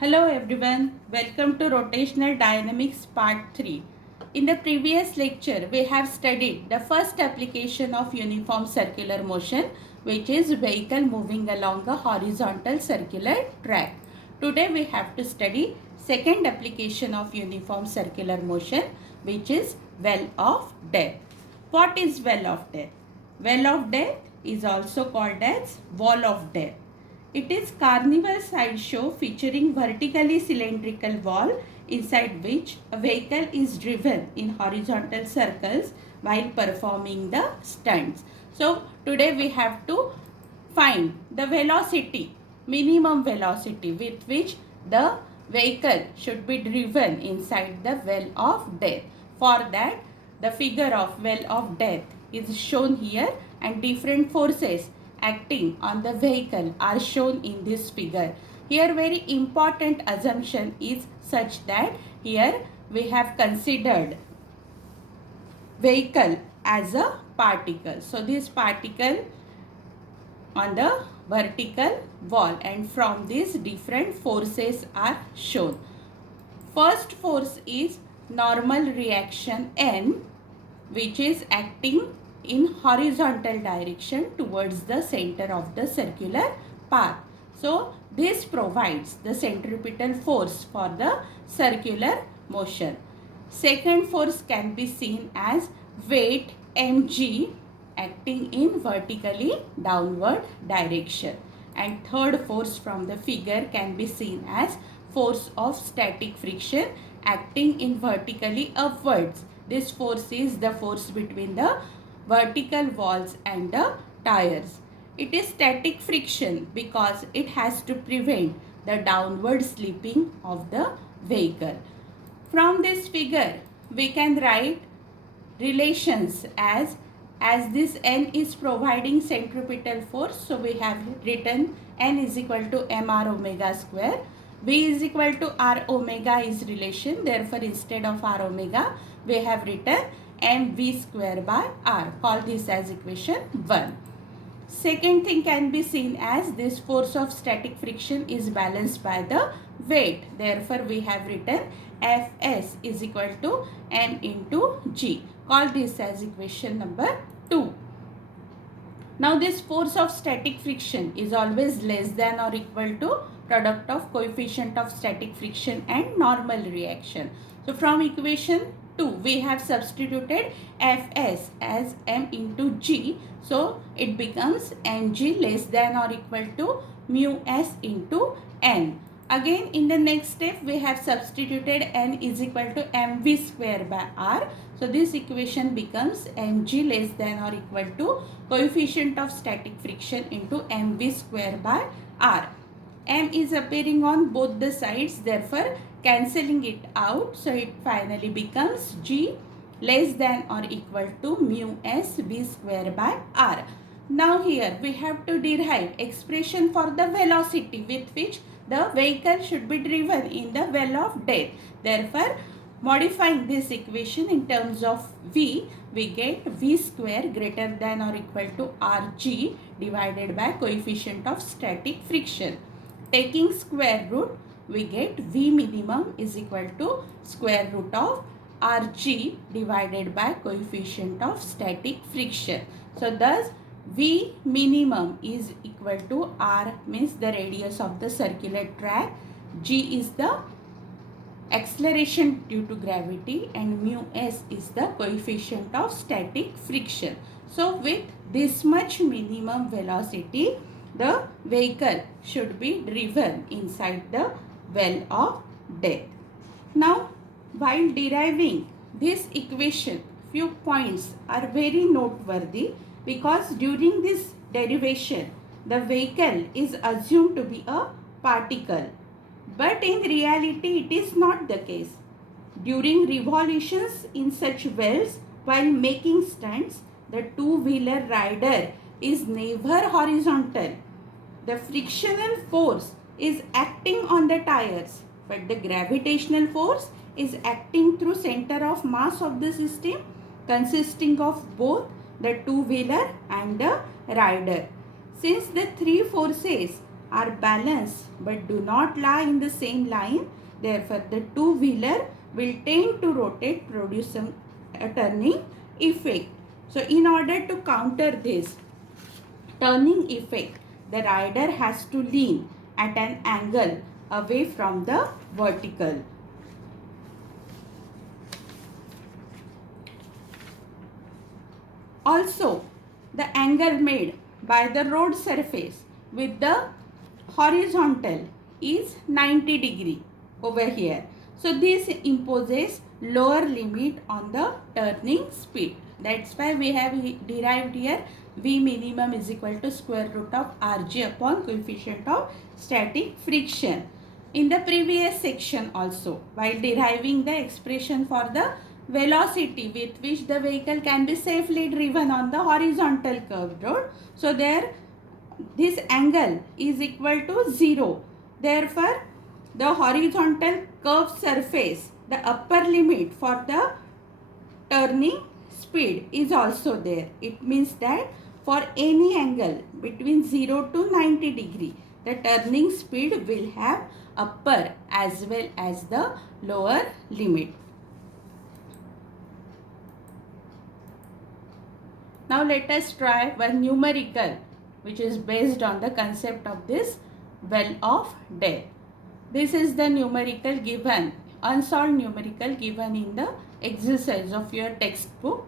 Hello everyone, welcome to Rotational Dynamics Part 3. In the previous lecture, we have studied the first application of uniform circular motion, which is vehicle moving along a horizontal circular track. Today we have to study second application of uniform circular motion, which is well of death. What is well of death? Well of death is also called as wall of death. It is carnival sideshow featuring vertically cylindrical wall inside which a vehicle is driven in horizontal circles while performing the stunts. So today we have to find the velocity, minimum velocity with which the vehicle should be driven inside the well of death. For that, the figure of well of death is shown here and different forces acting on the vehicle are shown in this figure. Here very important assumption is such that here we have considered vehicle as a particle. So this particle on the vertical wall and from these different forces are shown. First force is normal reaction N, which is acting in horizontal direction towards the center of the circular path. So this provides the centripetal force for the circular motion. Second force can be seen as weight mg acting in vertically downward direction. And third force from the figure can be seen as force of static friction acting in vertically upwards. This force is the force between the vertical walls and the tires. It is static friction because it has to prevent the downward slipping of the vehicle. From this figure, we can write relations as this N is providing centripetal force. So we have written N is equal to mr omega square. V is equal to r omega is relation. Therefore, instead of r omega, we have written mv square by r. Call this as equation 1. Second thing can be seen as this force of static friction is balanced by the weight. Therefore, we have written Fs is equal to m into g. Call this as equation number 2. Now, this force of static friction is always less than or equal to product of coefficient of static friction and normal reaction. So, from equation 2, we have substituted Fs as m into g. So, it becomes mg less than or equal to mu s into n. Again, in the next step, we have substituted n is equal to mv square by r. So, this equation becomes mg less than or equal to coefficient of static friction into mv square by r. M is appearing on both the sides, therefore cancelling it out. So it finally becomes G less than or equal to mu s v square by r. Now here we have to derive expression for the velocity with which the vehicle should be driven in the well of death. Therefore, modifying this equation in terms of v, we get v square greater than or equal to rg divided by coefficient of static friction. Taking square root, we get V minimum is equal to square root of Rg divided by coefficient of static friction. So, thus V minimum is equal to R means the radius of the circular track, G is the acceleration due to gravity and mu s is the coefficient of static friction. So, with this much minimum velocity, the vehicle should be driven inside the well of death. Now, while deriving this equation, few points are very noteworthy because during this derivation, the vehicle is assumed to be a particle. But in reality, it is not the case. During revolutions in such wells, while making stunts, the two-wheeler rider is never horizontal. The frictional force is acting on the tires, but the gravitational force is acting through center of mass of the system consisting of both the two-wheeler and the rider. Since the three forces are balanced but do not lie in the same line, therefore the two-wheeler will tend to rotate, producing a turning effect. So in order to counter this turning effect, the rider has to lean at an angle away from the vertical. Also, the angle made by the road surface with the horizontal is 90 degree over here. So this imposes lower limit on the turning speed. That's why we have derived here V minimum is equal to square root of Rg upon coefficient of static friction. In the previous section also, while deriving the expression for the velocity with which the vehicle can be safely driven on the horizontal curved road, so there this angle is equal to 0. Therefore, the horizontal curved surface, the upper limit for the turning speed is also there. It means that for any angle between 0 to 90 degree, the turning speed will have upper as well as the lower limit. Now let us try one numerical which is based on the concept of this well of death. This is the numerical given, unsolved numerical given in the exercise of your textbook.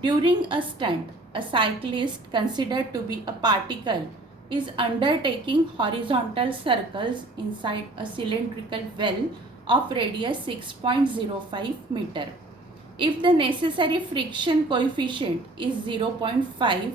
During a stunt, a cyclist considered to be a particle is undertaking horizontal circles inside a cylindrical well of radius 6.05 meter. If the necessary friction coefficient is 0.5,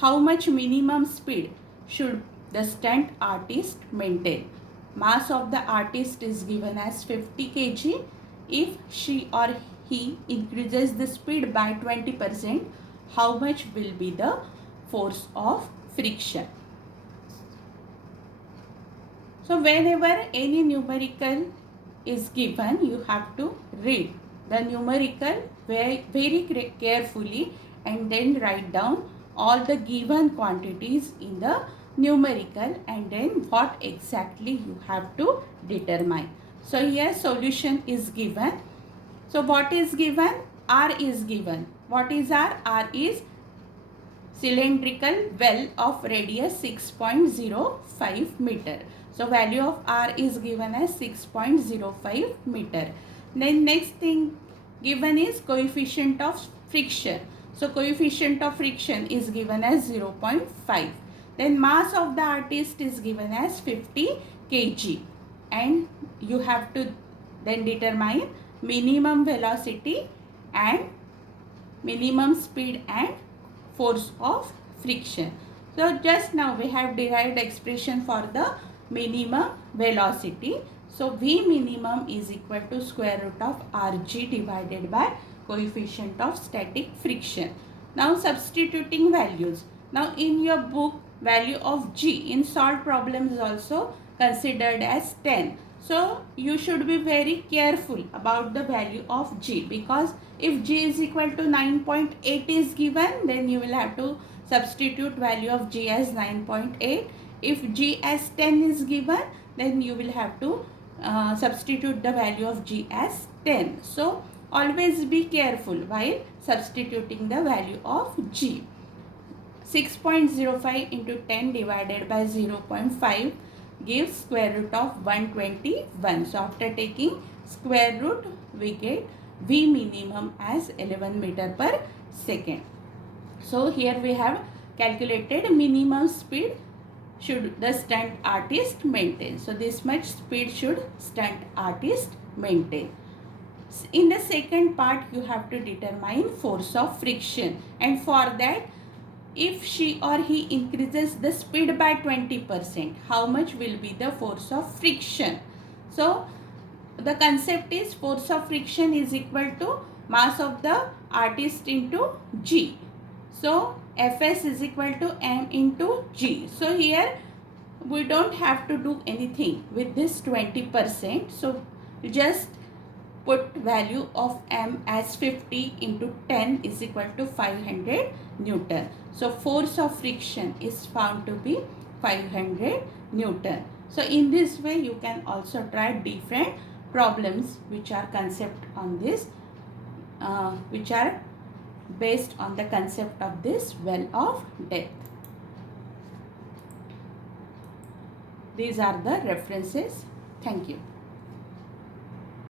how much minimum speed should the stunt artist maintain? Mass of the artist is given as 50 kg. If she or he increases the speed by 20%, how much will be the force of friction? So whenever any numerical is given, you have to read the numerical very carefully and then write down all the given quantities in the numerical and then what exactly you have to determine. So here solution is given. So what is given? R is given. What is R? R is cylindrical well of radius 6.05 meter. So value of R is given as 6.05 meter. Then next thing given is coefficient of friction. So coefficient of friction is given as 0.5. Then mass of the artist is given as 50 kg. And you have to then determine minimum velocity and minimum speed and force of friction. So just now we have derived expression for the minimum velocity. So V minimum is equal to square root of Rg divided by coefficient of static friction. Now substituting values. Now in your book value of G in solved problems is also considered as 10. So you should be very careful about the value of G, because if G is equal to 9.8 is given, then you will have to substitute value of G as 9.8. If G as 10 is given, then you will have to substitute the value of G as 10. So always be careful while substituting the value of G. 6.05 into 10 divided by 0.5 gives square root of 121. So after taking square root, we get V minimum as 11 meter per second. So here we have calculated minimum speed should the stunt artist maintain. So this much speed should stunt artist maintain. In the second part, you have to determine force of friction, and for that, if she or he increases the speed by 20%, how much will be the force of friction? So the concept is force of friction is equal to mass of the artist into G. So Fs is equal to m into G. So here we don't have to do anything with this 20%. So just put value of m as 50 into 10 is equal to 500 Newton. So force of friction is found to be 500 Newton. So in this way you can also try different problems which are concept on this, which are based on the concept of this well of depth. These are the references. Thank you.